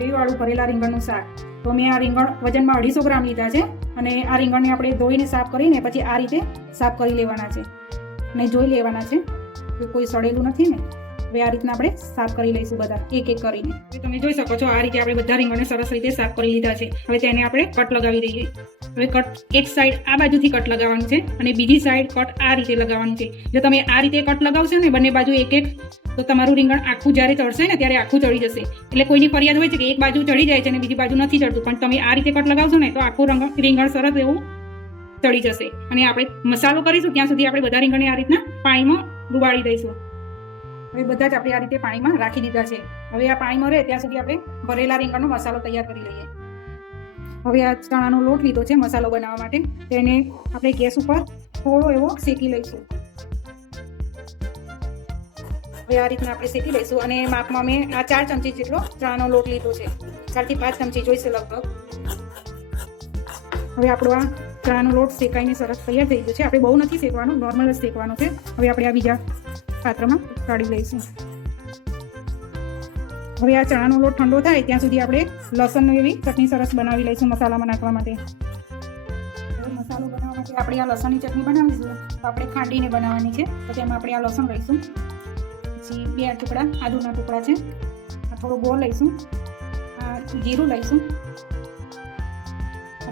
ગ્રેવીવાળું ભરેલા રીંગણનું શાક. તો મેં આ રીંગણ વજનમાં અઢીસો ગ્રામ લીધા છે અને આ રીંગણને આપણે ધોઈને સાફ કરીને પછી આ રીતે સાફ કરી લેવાના છે. અને જોઈ લેવાના છે કોઈ સડેલું નથી ને? હવે આ રીતના આપણે સાફ કરી લઈશું બધા, એક એક કરીને. હવે તમે જોઈ શકો છો, આ રીતે આપણે બધા રીંગણને સરસ રીતે સાફ કરી લીધા છે. હવે તેને આપણે કટ લગાવી દઈએ. હવે કટ, એક સાઈડ આ બાજુથી કટ લગાવવાનું છે અને બીજી સાઈડ કટ આ રીતે લગાવવાનું છે. જો તમે આ રીતે કટ લગાવશો ને બંને બાજુ એક એક, તો તમારું રીંગણ આખું જ્યારે ચડશે ને ત્યારે આખું ચડી જશે. એટલે કોઈની ફરિયાદ હોય છે કે એક બાજુ ચડી જાય છે અને બીજી બાજુ નથી ચડતું, પણ તમે આ રીતે કટ લગાવશો ને તો આખું રંગ, રીંગણ સરસ એવું ચડી જશે. અને આપણે મસાલો કરીશું, ત્યાં સુધી આપણે બધા રીંગણને આ રીતના પાણીમાં ડુબાડી દઈશું. હવે બધા જ આપણે આ રીતે પાણીમાં રાખી દીધા છે. હવે આ પાણીમાં રહે ત્યાં સુધી આપણે ભરેલા રીંગણનો મસાલો તૈયાર કરી લઈએ. હવે આ ચણાનો લોટ લીધો છે મસાલો બનાવવા માટે. તેને આપણે ગેસ ઉપર થોડો એવો શેકી લઈશું. હવે આ રીતના આપણે શેકી લઈશું અને માપમાં મેં આ ચાર ચમચી જેટલો ચણાનો લોટ લીધો છે. ચારથી પાંચ ચમચી જોઈશે લગભગ. હવે આપણો આ ચણાનો લોટ શેકાઈને સરસ તૈયાર થઈ ગયો છે. આપણે બહુ નથી શેકવાનું, નોર્મલ જ શેકવાનું છે. હવે આપણે આ બીજા પાત્રમાં કાઢી લઈશું. હવે આ ચણાનો લોટ ઠંડો થાય ત્યાં સુધી આપણે લસણની એવી ચટણી સરસ બનાવી લઈશું મસાલામાં નાખવા માટે. મસાલો બનાવવા માટે આપણે આ લસણની ચટણી બનાવીશું. તો આપણે ખાંડીને બનાવવાની છે. તો તેમાં આપણે આ લસણ લઈશું. પછી બે ટુકડા આદુના ટુકડા છે. આ થોડો ગોળ લઈશું. આ જીરું લઈશું.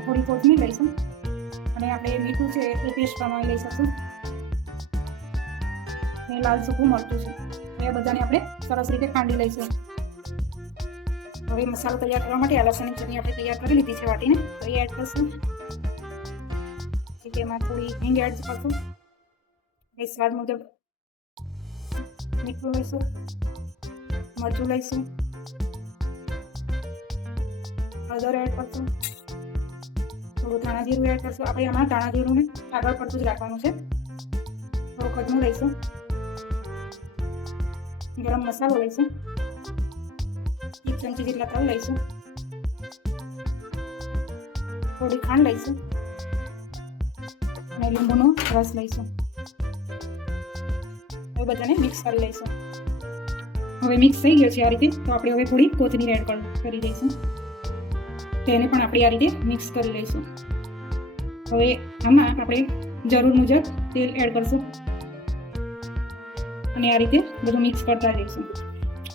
થોડી કોથમીર લઈશું. અને આપણે મીઠું છે એ પેસ્ટ બનાવી લઈ શકશું. એ લાલ સૂકું મળતું છે. એ બધાને આપણે સરસ રીતે ખાંડી લઈશું. હવે મસાલો તૈયાર કરવા માટે અલસની ચટણી આપણે તૈયાર કરી લીધી છે વાટીને. તો એ એડ કરશું. તેમાં થોડી હિંગ એડ કરશું. એ સ્વાદ મુજબ મીઠું લઈશું. મરચું લઈશું. હળદર એડ કરશું. થોડું ધાણા જીરું એડ કરશું. આપણે આમાં ધાણા જીરુંને આગળ પડતું જ રાખવાનું છે. થોડું ખજનું લઈશું. ગરમ મસાલો લઈશું. એક ચમચી જેટલા તલ લઈશું. થોડી ખાંડ લઈશું. અને લીંબુનો રસ લઈશું. હવે બધાને મિક્સ કરી લઈશું. હવે મિક્સ થઈ ગયો છે આ રીતે. તો આપણે હવે થોડી કોથમીર એડ કરી દઈશું. તેને પણ આપણે આ રીતે મિક્સ કરી લઈશું. હવે આમાં આપણે જરૂર મુજબ તેલ એડ કરશું. અને આ રીતે બધું મિક્સ કરતા જઈશું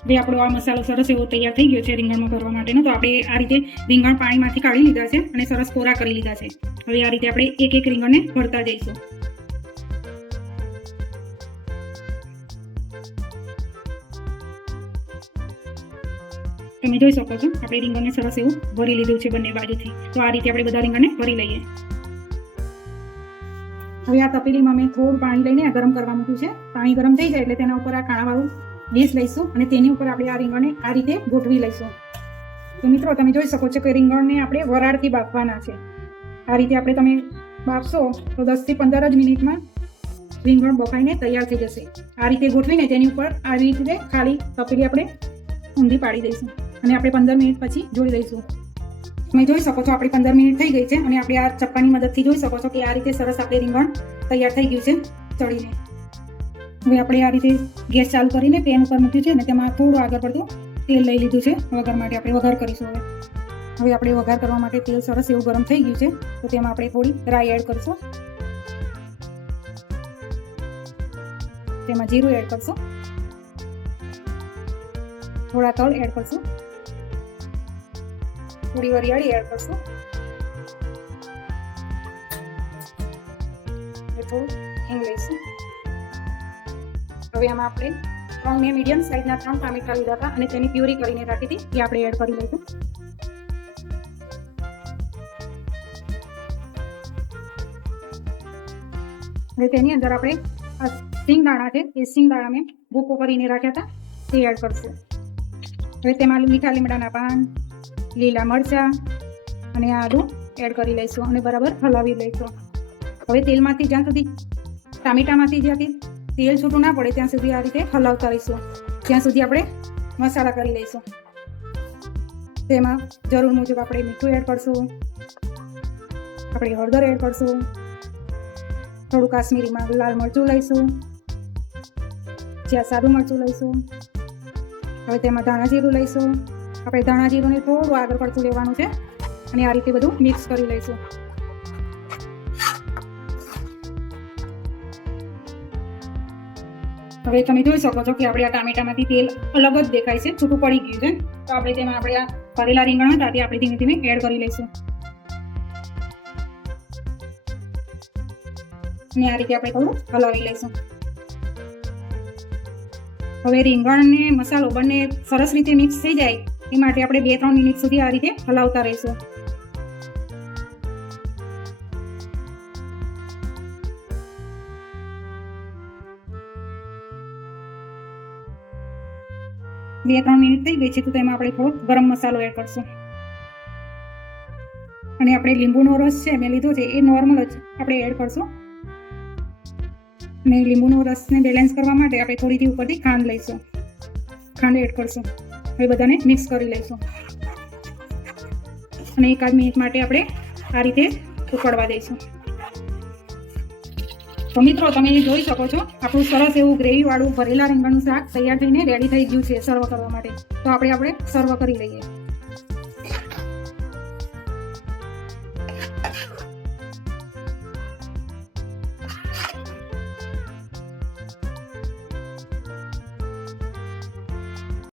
હવે આપણો આ મસાલો સરસ એવો તૈયાર થઈ ગયો છે રીંગણમાં ભરવા માટેનો. તો આપણે આ રીતે રીંગણ પાણીમાંથી કાઢી લીધા છે અને સરસ કોરા કરી લીધા છે. હવે આ રીતે આપણે એક એક રીંગણને ભરતા જઈશું. તમે જોઈ શકો છો, આપણે રીંગણને સરસ એવું ભરી લીધું છે બંને બાજુથી. તો આ રીતે આપણે બધા રીંગણને ભરી લઈએ. હવે આ તપેલીમાં મેં થોડું પાણી લઈને ગરમ કરવા મૂક્યું છે. પાણી ગરમ થઈ જાય એટલે તેના ઉપર આ કાણાવાળું ડીશ લઈશું અને તેની ઉપર આપણે આ રીંગણને આ રીતે ગોઠવી લઈશું. તો મિત્રો, તમે જોઈ શકો છો કે રીંગણને આપણે વરાળથી બાફવાના છે. આ રીતે આપણે તમે બાફશો તો દસથી પંદર જ મિનિટમાં રીંગણ બફાઈને તૈયાર થઈ જશે. આ રીતે ગોઠવીને તેની ઉપર આવી રીતે ખાલી તપેલી આપણે ઊંધી પાડી દઈશું અને આપણે પંદર મિનિટ પછી જોઈ લઈશું તમે જોઈ શકો છો, આપણી પંદર મિનિટ થઈ ગઈ છે અને આપણે આ ચપ્પાની મદદથી જોઈ શકો છો કે આ રીતે સરસ આપણે રીંગણ તૈયાર થઈ ગયું છે ચડીને હવે આપણે આ રીતે ગેસ ચાલુ કરીને પેન ઉપર મૂક્યું છે અને તેમાં થોડું આગળ પડતું તેલ લઈ લીધું છે. વઘાર માટે આપણે વઘાર કરીશું હવે. હવે આપણે વઘાર કરવા માટે તેલ સરસ એવું ગરમ થઈ ગયું છે, તો તેમાં આપણે થોડી રાઈ એડ કરશું. તેમાં જીરું એડ કરશું. થોડા તલ એડ કરશું. થોડી વરિયાળી એડ કરશું હવે આમાં આપણે ત્રણ મેં મીડિયમ સાઇઝના ત્રણ ટામેટા લીધા હતા અને તેની પ્યુરી કરીને રાખી હતી. એ આપણે એડ કરી લઈશું. અને તેની અંદર આપણે સિંગદાણા છે, એ સિંગદાણા મેં ભૂકો કરીને રાખ્યા હતા. તે એડ કરશું. હવે તેમાં મીઠા લીમડાના પાન લીલા મરચાં અને આદુ એડ કરી લઈશું અને બરાબર હલાવી લઈશું. હવે તેલમાંથી જ્યાં સુધી ટામેટામાંથી જ્યાંથી તેલ છૂટું ના પડે ત્યાં સુધી આ રીતે હલાવતા રહીશું. જ્યાં સુધી આપણે મસાલા કરી લઈશું. તેમાં જરૂર મુજબ આપણે મીઠું એડ કરશું. આપણે હળદર એડ કરશું. થોડું કાશ્મીરીમાં લાલ મરચું લઈશું. જ્યાં સાદું મરચું લઈશું. હવે તેમાં ધાણા જીરું લઈશું. આપણે ધાણા જીરુંને થોડું આગળ પડતું લેવાનું છે અને આ રીતે બધું મિક્સ કરી લઈશું. હવે તમે જોઈ શકો છો કે આપણે આ ટામેટામાંથી તેલ અલગ જ દેખાય છે, છૂટું પડી ગયું છે. તો આપણે તેમાં આપણે આ કરેલા રીંગણ હતા તે આપણે ધીમે ધીમે એડ કરી લઈશું. અને આ રીતે આપણે થોડું હલાવી લઈશું. હવે રીંગણ ને મસાલો બંને સરસ રીતે મિક્સ થઈ જાય એ માટે આપણે બે, ત્રણ મિનિટ સુધી આ રીતે હલાવતા રહીશું. બે, ત્રણ મિનિટ થઈ ગઈ છે, તો તેમાં આપણે થોડો ગરમ મસાલો એડ કરશું. અને આપણે લીંબુનો રસ છે, મેં લીધો છે, એ નોર્મલ જ આપણે એડ કરશું. અને લીંબુનો રસને બેલેન્સ કરવા માટે આપણે થોડીથી ઉપરથી ખાંડ લઈશું. ખાંડ એડ કરશું. હવે બધાને મિક્સ કરી લઈશું. અને એકાદ મિનિટ માટે આપણે આ રીતે ઉકળવા દઈશું. તો મિત્રો, તમે જોઈ શકો છો, આપણું સરસ એવું ગ્રેવી વાળું ભરેલા રીંગણનું શાક તૈયાર થઈને રેડી થઈ ગયું છે સર્વ કરવા માટે. તો આપણે આપણે સર્વ કરી લઈએ.